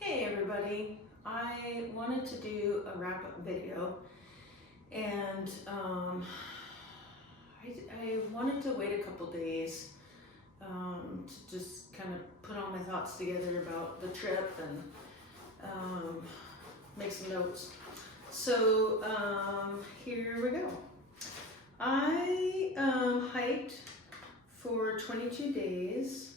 Hey everybody, I wanted to do a wrap-up video and I wanted to wait a couple days to just kind of put all my thoughts together about the trip and make some notes. So here we go. I hiked for 22 days.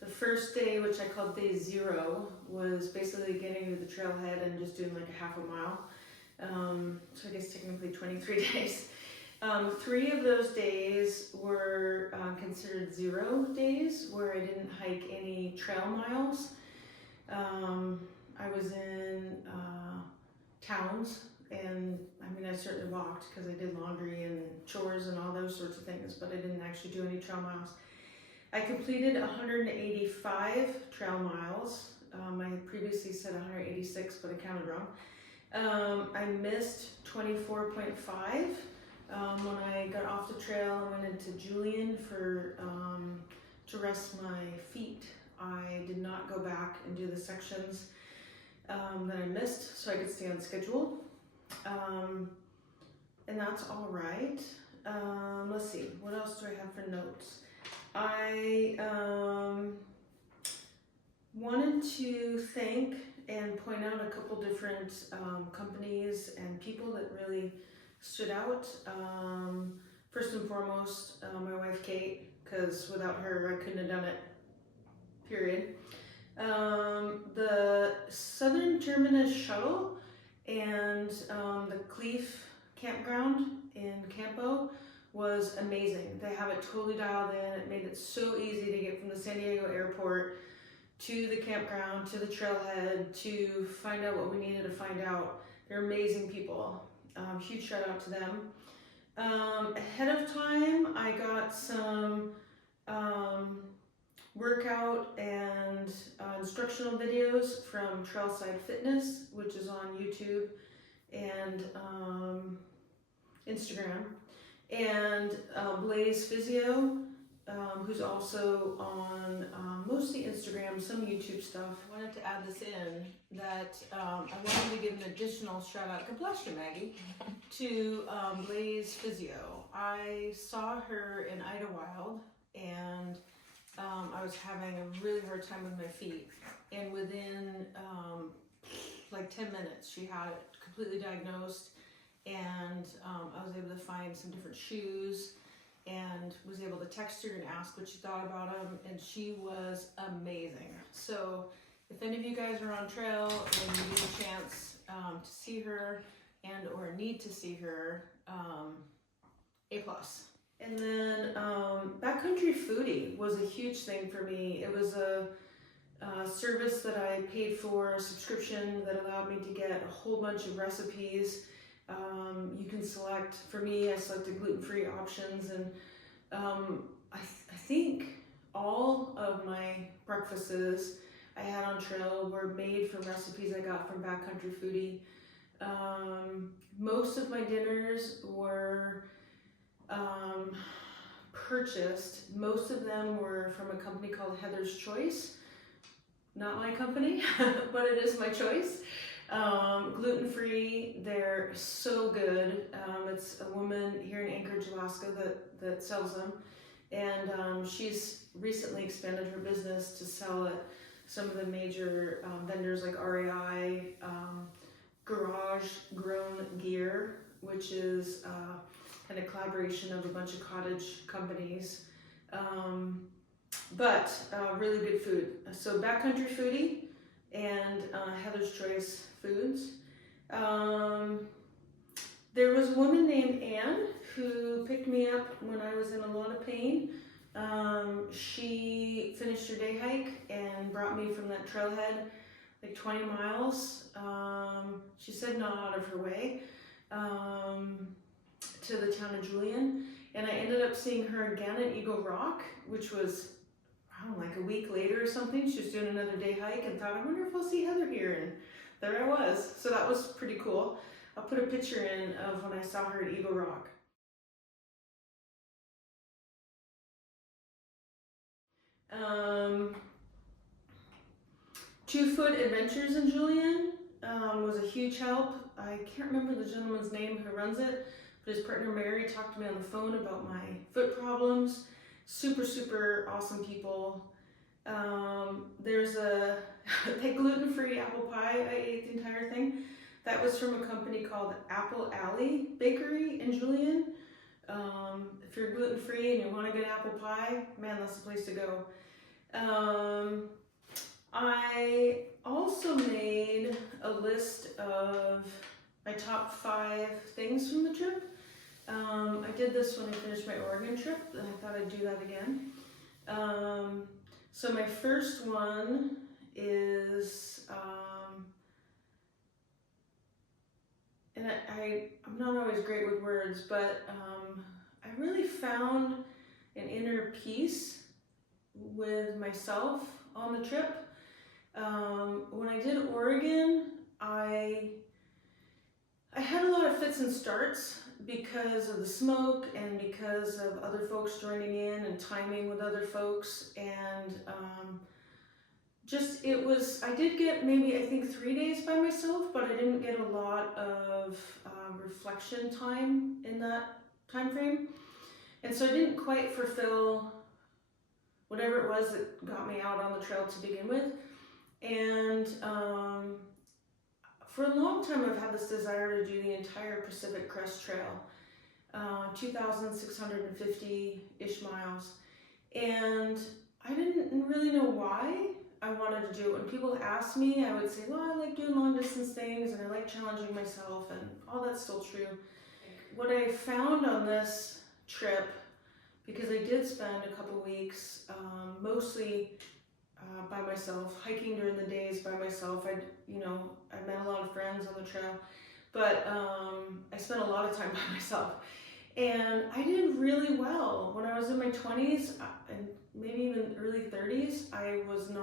The first day, which I called day 0, was basically getting to the trailhead and just doing like a half a mile. So I guess technically 23 days. 3 of those days were considered 0 days, where I didn't hike any trail miles. I was in towns, and I mean I certainly walked because I did laundry and chores and all those sorts of things, but I didn't actually do any trail miles. I completed 185 trail miles. I previously said 186, but I counted wrong. I missed 24.5. When I got off the trail and went into Julian to rest my feet, I did not go back and do the sections that I missed so I could stay on schedule. And that's all right. Let's see, what else do I have for notes? I wanted to thank and point out a couple different companies and people that really stood out. First and foremost, my wife Kate, because without her I couldn't have done it, period. The Southern Terminus Shuttle and the Cleef campground in Campo was amazing. They have it totally dialed in. It made it so easy to get from the San Diego airport to the campground, to the trailhead, to find out what we needed to find out. They're amazing people. Huge shout out to them. Ahead of time, I got some workout and instructional videos from Trailside Fitness, which is on YouTube and Instagram. And Blaze Physio, who's also on mostly Instagram, some YouTube stuff. I wanted to add this in that I wanted to give an additional shout out, God bless you, Maggie, to Blaze Physio. I saw her in Idlewild and I was having a really hard time with my feet, and within like 10 minutes she had it completely diagnosed. And I was able to find some different shoes and was able to text her and ask what she thought about them, and she was amazing. So if any of you guys are on trail and you get a chance to see her and or need to see her, A+. And then Backcountry Foodie was a huge thing for me. It was a service that I paid for, a subscription that allowed me to get a whole bunch of recipes. You can select, for me, I selected gluten-free options, and I think all of my breakfasts I had on trail were made from recipes I got from Backcountry Foodie. Most of my dinners were purchased. Most of them were from a company called Heather's Choice. Not my company, but it is my choice. Gluten-free, they're so good. It's a woman here in Anchorage, Alaska that sells them, and she's recently expanded her business to sell at some of the major vendors like REI, Garage Grown Gear, which is kind of collaboration of a bunch of cottage companies, but really good food. So Backcountry Foodie and Heather's Choice Foods. There was a woman named Anne who picked me up when I was in a lot of pain. She finished her day hike and brought me from that trailhead like 20 miles. She said not out of her way, to the town of Julian. And I ended up seeing her again at Eagle Rock, which was, I don't know, like a week later or something. She was doing another day hike and thought, I wonder if I'll see Heather here. And there I was. So that was pretty cool. I'll put a picture in of when I saw her at Eagle Rock. 2 Foot Adventures in Julian was a huge help. I can't remember the gentleman's name who runs it, but his partner Mary talked to me on the phone about my foot problems. Super, super awesome people. There's a gluten-free apple pie. I ate the entire thing. That was from a company called Apple Alley Bakery in Julian. If you're gluten-free and you want a good apple pie, man, that's the place to go. I also made a list of my top 5 things from the trip. I did this when I finished my Oregon trip, and I thought I'd do that again. So my first one is, and I'm not always great with words, but I really found an inner peace with myself on the trip. When I did Oregon, I had a lot of fits and starts because of the smoke and because of other folks joining in and timing with other folks, and I did get maybe, I think, 3 days by myself, but I didn't get a lot of reflection time in that time frame, and so I didn't quite fulfill whatever it was that got me out on the trail to begin with. And for a long time I've had this desire to do the entire Pacific Crest Trail, 2,650-ish miles, and I didn't really know why I wanted to do it. When people asked me, I would say, well, I like doing long distance things and I like challenging myself, and all that's still true. What I found on this trip, because I did spend a couple weeks mostly by myself, hiking during the days by myself. I met a lot of friends on the trail, but I spent a lot of time by myself, and I did really well. When I was in my 20s and maybe even early 30s, I wasn't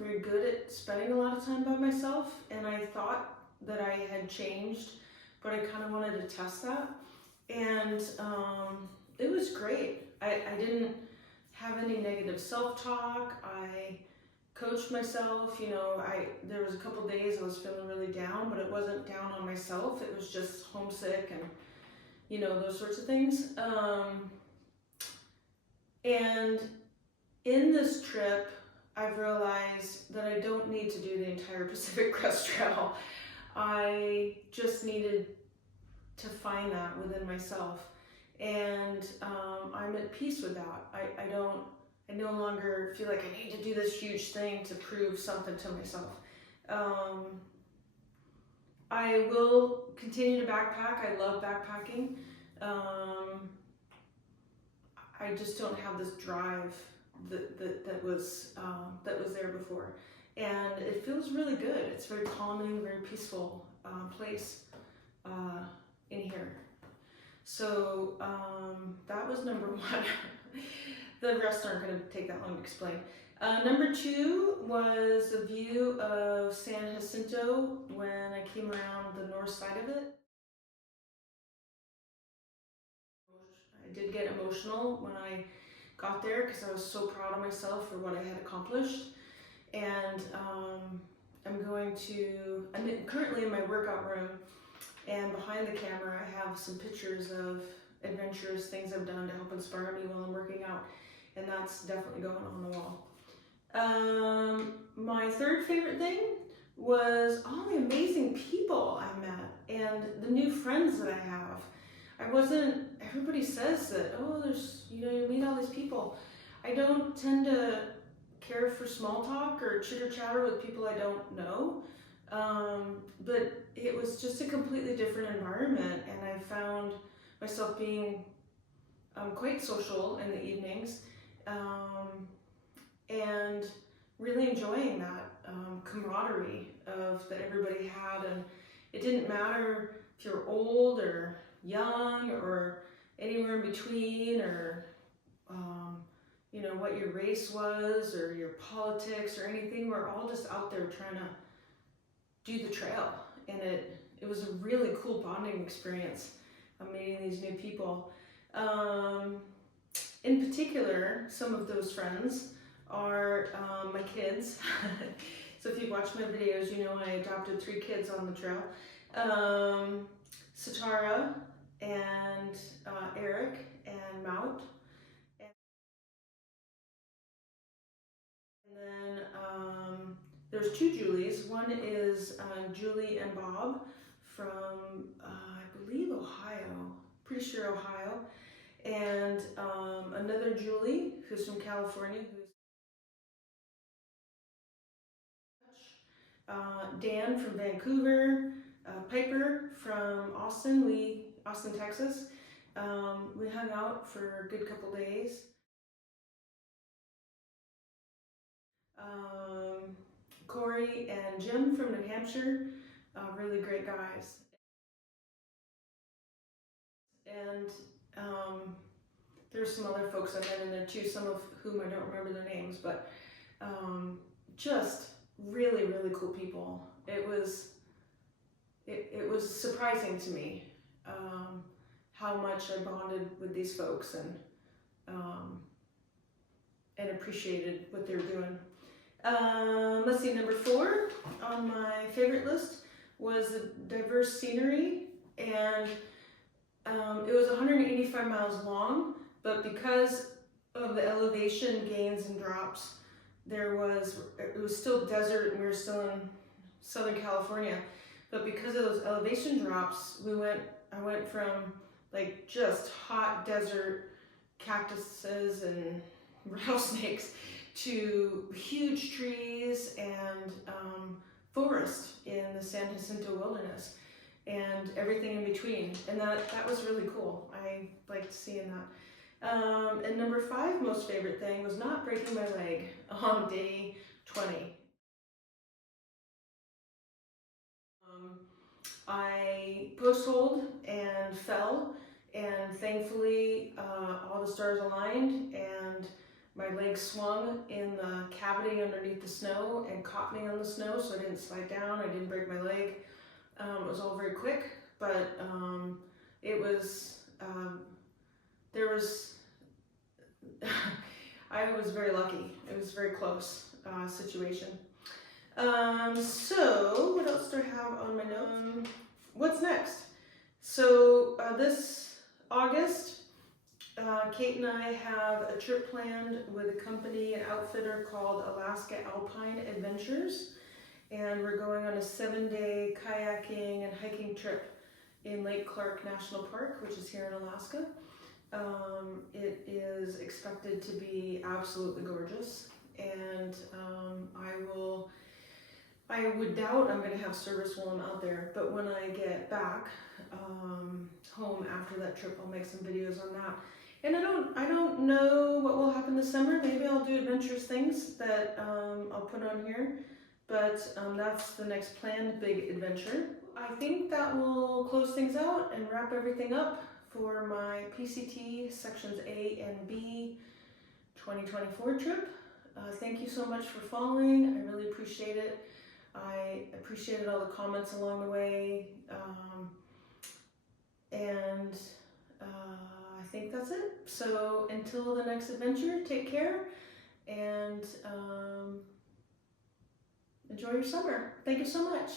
very good at spending a lot of time by myself, and I thought that I had changed, but I kind of wanted to test that, and it was great. I didn't have any negative self-talk. I coached myself. There was a couple days I was feeling really down, but it wasn't down on myself. It was just homesick and those sorts of things. And in this trip, I've realized that I don't need to do the entire Pacific Crest Trail. I just needed to find that within myself. And I'm at peace with that. I no longer feel like I need to do this huge thing to prove something to myself. I will continue to backpack. I love backpacking. I just don't have this drive that was there before, and it feels really good. It's very calming, very peaceful place in here. So that was number 1. The rest aren't going to take that long to explain. Number 2 was the view of San Jacinto when I came around the north side of it. I did get emotional when I got there because I was so proud of myself for what I had accomplished. And I'm currently in my workout room, and behind the camera I have some pictures of adventures, things I've done to help inspire me while I'm working out, and that's definitely going on the wall. My third favorite thing was all the amazing people I met and the new friends that I have. Everybody says that, oh, you meet all these people. I don't tend to care for small talk or chitter chatter with people I don't know. But it was just a completely different environment, and I found myself being quite social in the evenings, and really enjoying that camaraderie that everybody had. And it didn't matter if you're old or young or anywhere in between, or what your race was or your politics or anything. We're all just out there trying to do the trail, and it was a really cool bonding experience. Meeting these new people. In particular, some of those friends are my kids. So if you've watched my videos, you know I adopted 3 kids on the trail. Satara and Eric and Mount. And then there's 2 Julies. One is Julie and Bob from, I believe, Ohio. Pretty sure Ohio. And another Julie who's from California, Dan from Vancouver, Piper from Austin, Texas. We hung out for a good couple days. Corey and Jim from New Hampshire, really great guys. And there's some other folks I met in there too, some of whom I don't remember their names, but just really, really cool people. It was surprising to me how much I bonded with these folks and appreciated what they were doing. Let's see, number 4 on my favorite list was the diverse scenery, and it was 185 miles long, but because of the elevation gains and drops, it was still desert and we were still in Southern California, but because of those elevation drops, I went from like just hot desert cactuses and rattlesnakes to huge trees and forest in the San Jacinto wilderness and everything in between, and that was really cool. I liked seeing that. And number 5 most favorite thing was not breaking my leg on day 20. I post-holed and fell, and thankfully all the stars aligned and my leg swung in the cavity underneath the snow and caught me on the snow, so I didn't slide down, I didn't break my leg. It was all very quick, but it was, I was very lucky. It was a very close situation. So what else do I have on my notes? What's next? So this August, Kate and I have a trip planned with a company, an outfitter called Alaska Alpine Adventures, and we're going on a 7-day kayaking and hiking trip in Lake Clark National Park, which is here in Alaska. It is expected to be absolutely gorgeous, and I would doubt I'm going to have service while I'm out there, but when I get back home after that trip, I'll make some videos on that. And I don't know what will happen this summer. Maybe I'll do adventurous things that I'll put on here, but that's the next planned big adventure. I think that will close things out and wrap everything up for my PCT Sections A and B 2024 trip. Thank you so much for following. I really appreciate it. I appreciated all the comments along the way, and I think that's it. So until the next adventure, take care and enjoy your summer. Thank you so much.